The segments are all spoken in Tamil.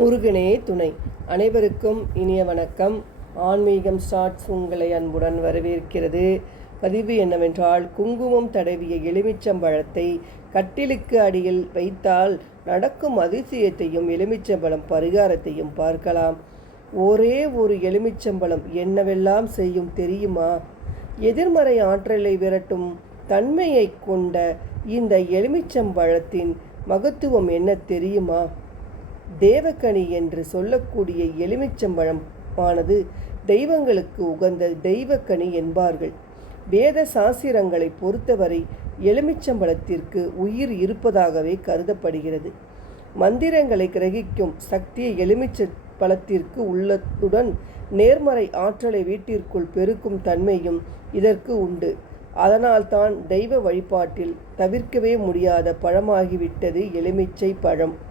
முருகனே துணை. அனைவருக்கும் இனிய வணக்கம். ஆன்மீகம் ஸ்டார்ட்ஸ் உங்களை அன்புடன் வரவேற்கிறது. பதிவு என்னவென்றால் குங்குமம் தடவிய எலுமிச்சம்பழத்தை கட்டிலுக்கு அடியில் வைத்தால் நடக்கும் அதிசயத்தையும் எலுமிச்சம்பழம் பரிகாரத்தையும் பார்க்கலாம். ஒரே ஒரு எலுமிச்சம்பழம் என்னவெல்லாம் செய்யும் தெரியுமா? எதிர்மறை ஆற்றலை விரட்டும் தன்மையை கொண்ட இந்த எலுமிச்சம்பழத்தின் மகத்துவம் என்ன தெரியுமா? தேவக்கனி என்று சொல்லக்கூடிய எலுமிச்சம்பழமானது தெய்வங்களுக்கு உகந்த தெய்வக்கனி என்பார்கள். வேத சாஸ்திரங்களை பொறுத்தவரை எலுமிச்சம்பழத்திற்கு உயிர் இருப்பதாகவே கருதப்படுகிறது. மந்திரங்களை கிரகிக்கும் சக்தியை எலுமிச்ச பழத்திற்கு உள்ளத்துடன் நேர்மறை ஆற்றலை வீட்டிற்குள் பெருக்கும் தன்மையும் இதற்கு உண்டு. அதனால்தான் தெய்வ வழிபாட்டில் தவிர்க்கவே முடியாத பழமாகிவிட்டது எலுமிச்சை பழம்.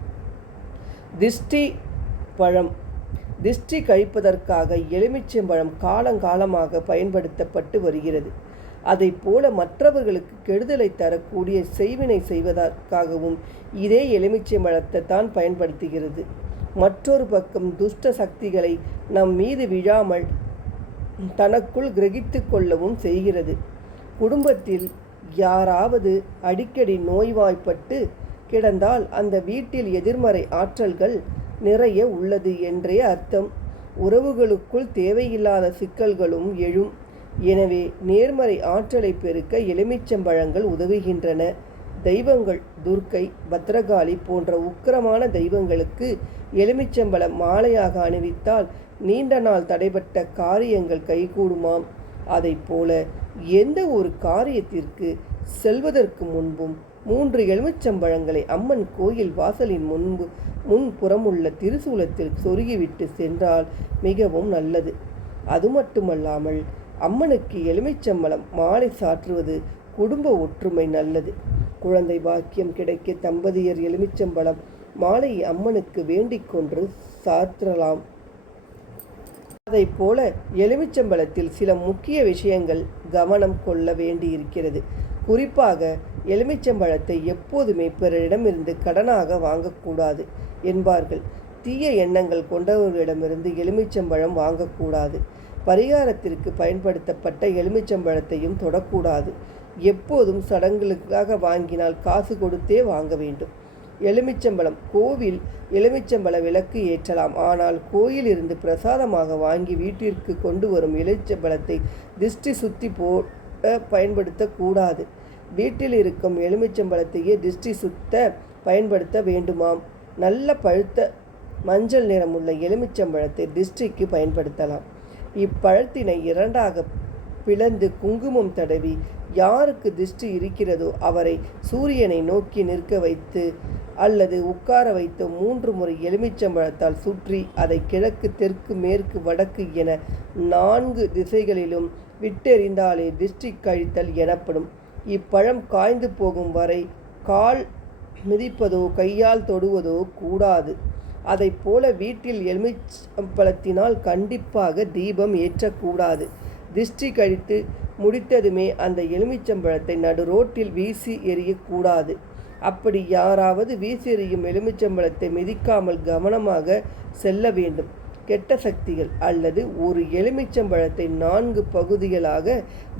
திஷ்டி பழம் திஷ்டி கழிப்பதற்காக எலுமிச்சம்பழம் காலங்காலமாக பயன்படுத்தப்பட்டு வருகிறது. அதைப் போல மற்றவர்களுக்கு கெடுதலை தரக்கூடிய செய்வினை செய்வதற்காகவும் இதே எலுமிச்சம்பழத்தை தான் பயன்படுத்துகிறது. மற்றொரு பக்கம் துஷ்ட சக்திகளை நம் மீது விழாமல் தனக்குள் கிரகித்து கொள்ளவும் செய்கிறது. குடும்பத்தில் யாராவது அடிக்கடி நோய்வாய்ப்பட்டு கிடந்தால் அந்த வீட்டில் எதிர்மறை ஆற்றல்கள் நிறைய உள்ளது என்றே அர்த்தம். உறவுகளுக்குள் தேவையில்லாத சிக்கல்களும் எழும். எனவே நேர்மறை ஆற்றலை பெருக்க எலுமிச்சம்பழங்கள் உதவுகின்றன. தெய்வங்கள் துர்க்கை பத்ரகாளி போன்ற உக்கிரமான தெய்வங்களுக்கு எலுமிச்சம்பழம் மாலையாக அணிவித்தால் நீண்ட நாள் தடைபட்ட காரியங்கள் கைகூடுமாம். அதைப் போல எந்த ஒரு காரியத்திற்கு செல்வதற்கு முன்பும் மூன்று எலுமிச்சம்பழங்களை அம்மன் கோயில் வாசலின் முன்பு முன்புறமுள்ள திருசூலத்தில் சொருகிவிட்டு சென்றால் மிகவும் நல்லது. அது மட்டுமல்லாமல் அம்மனுக்கு எலுமிச்சம்பழம் மாலை சாற்றுவது குடும்ப ஒற்றுமை நல்லது. குழந்தை பாக்கியம் கிடைக்க தம்பதியர் எலுமிச்சம்பழம் மாலை அம்மனுக்கு வேண்டிக் கொன்று சாற்றலாம். அதைப் போல எலுமிச்சம்பழத்தில் சில முக்கிய விஷயங்கள் கவனம் கொள்ள வேண்டியிருக்கிறது. குறிப்பாக எலுமிச்சம்பழத்தை எப்போதுமே பிறரிடமிருந்து கடனாக வாங்கக்கூடாது என்பார்கள். தீய எண்ணங்கள் கொண்டவர்களிடமிருந்து எலுமிச்சம்பழம் வாங்கக்கூடாது. பரிகாரத்திற்கு பயன்படுத்தப்பட்ட எலுமிச்சம்பழத்தையும் தொடக்கூடாது. எப்போதும் சடங்குகளுக்காக வாங்கினால் காசு கொடுத்தே வாங்க வேண்டும். எலுமிச்சம்பழம் கோவில் எலுமிச்சம்பழ விளக்கு ஏற்றலாம். ஆனால் கோயில் இருந்து பிரசாதமாக வாங்கி வீட்டிற்கு கொண்டு வரும் எலுமிச்சம்பழத்தை திருஷ்டி சுத்தி போட பயன்படுத்தக்கூடாது. வீட்டில் இருக்கும் எலுமிச்சம்பழத்தையே திஷ்டி சுத்த பயன்படுத்த வேண்டுமாம். நல்ல பழுத்த மஞ்சள் நிறமுள்ள எலுமிச்சம்பழத்தை திருஷ்டிக்கு பயன்படுத்தலாம். இப்பழத்தினை இரண்டாக பிளந்து குங்குமம் தடவி யாருக்கு திஷ்டி இருக்கிறதோ அவரை சூரியனை நோக்கி நிற்க வைத்து அல்லது உட்கார வைத்து மூன்று முறை எலுமிச்சம்பழத்தால் சுற்றி அதை கிழக்கு தெற்கு மேற்கு வடக்கு என நான்கு திசைகளிலும் விட்டெறிந்தாலே திருஷ்டி கழித்தல் எனப்படும். இப்பழம் காய்ந்து போகும் வரை கால் மிதிப்பதோ கையால் தொடுவதோ கூடாது. அதைப் போல வீட்டில் எலுமிச்சம்பழத்தினால் கண்டிப்பாக தீபம் ஏற்றக்கூடாது. திருஷ்டி கழித்து முடித்ததுமே அந்த எலுமிச்சம்பழத்தை நடு ரோட்டில் வீசி எறியக்கூடாது. அப்படி யாராவது வீசி எறியும் எலுமிச்சம்பழத்தை மிதிக்காமல் கவனமாக செல்ல வேண்டும். கெட்ட சக்திகள் அல்லது ஒரு எலுமிச்சம்பழத்தை நான்கு பகுதிகளாக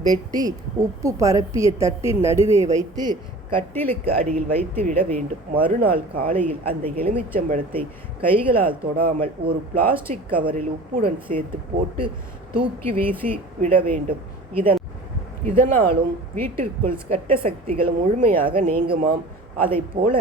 வெட்டி உப்பு பரப்பிய தட்டின் நடுவே வைத்து கட்டிலுக்கு அடியில் வைத்துவிட வேண்டும். மறுநாள் காலையில் அந்த எலுமிச்சம்பழத்தை கைகளால் தொடாமல் ஒரு பிளாஸ்டிக் கவரில் உப்புடன் சேர்த்து போட்டு தூக்கி வீசி விட வேண்டும். இதன் இதனாலும் வீட்டிற்குள் கெட்ட சக்திகள் முழுமையாக நீங்குமாம். அதைப் போல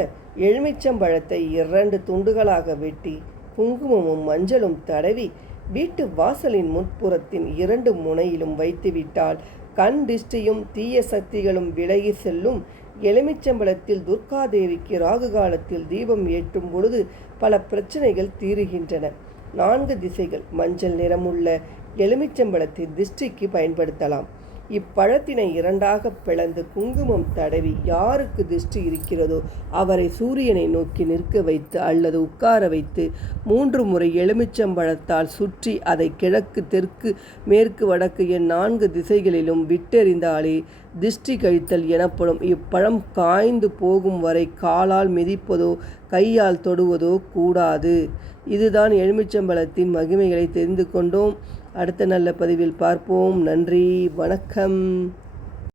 எலுமிச்சம்பழத்தை இரண்டு துண்டுகளாக வெட்டி குங்குமமும் மஞ்சளும் தடவி வீட்டு வாசலின் முன்புறத்தின் இரண்டு முனையிலும் வைத்துவிட்டால் கண் திஷ்டியும் தீய சக்திகளும் விலகி செல்லும் எலுமிச்சம்பளத்தில் துர்காதேவிக்கு ராகு காலத்தில் தீபம் ஏற்றும் பொழுது பல பிரச்சனைகள் தீருகின்றன. நான்கு திசைகள் மஞ்சள் நிறமுள்ள எலுமிச்சம்பளத்தை திஷ்டிக்கு பயன்படுத்தலாம். இப்பழத்தினை இரண்டாக பிளந்து குங்குமம் தடவி யாருக்கு திருஷ்டி இருக்கிறதோ அவரை சூரியனை நோக்கி நிற்க வைத்து அல்லது உட்கார வைத்து மூன்று முறை எலுமிச்சம்பழத்தால் சுற்றி அதை கிழக்கு தெற்கு மேற்கு வடக்கு என் நான்கு திசைகளிலும் விட்டெறிந்தாலே திஷ்டி கழித்தல் எனப்படும். இப்பழம் காய்ந்து போகும் வரை காலால் மிதிப்பதோ கையால் தொடுவதோ கூடாது. இதுதான் எலுமிச்சம்பழத்தின் மகிமைகளை தெரிந்து கொண்டோம். அடுத்த நல்ல பதிவில் பார்ப்போம். நன்றி வணக்கம்.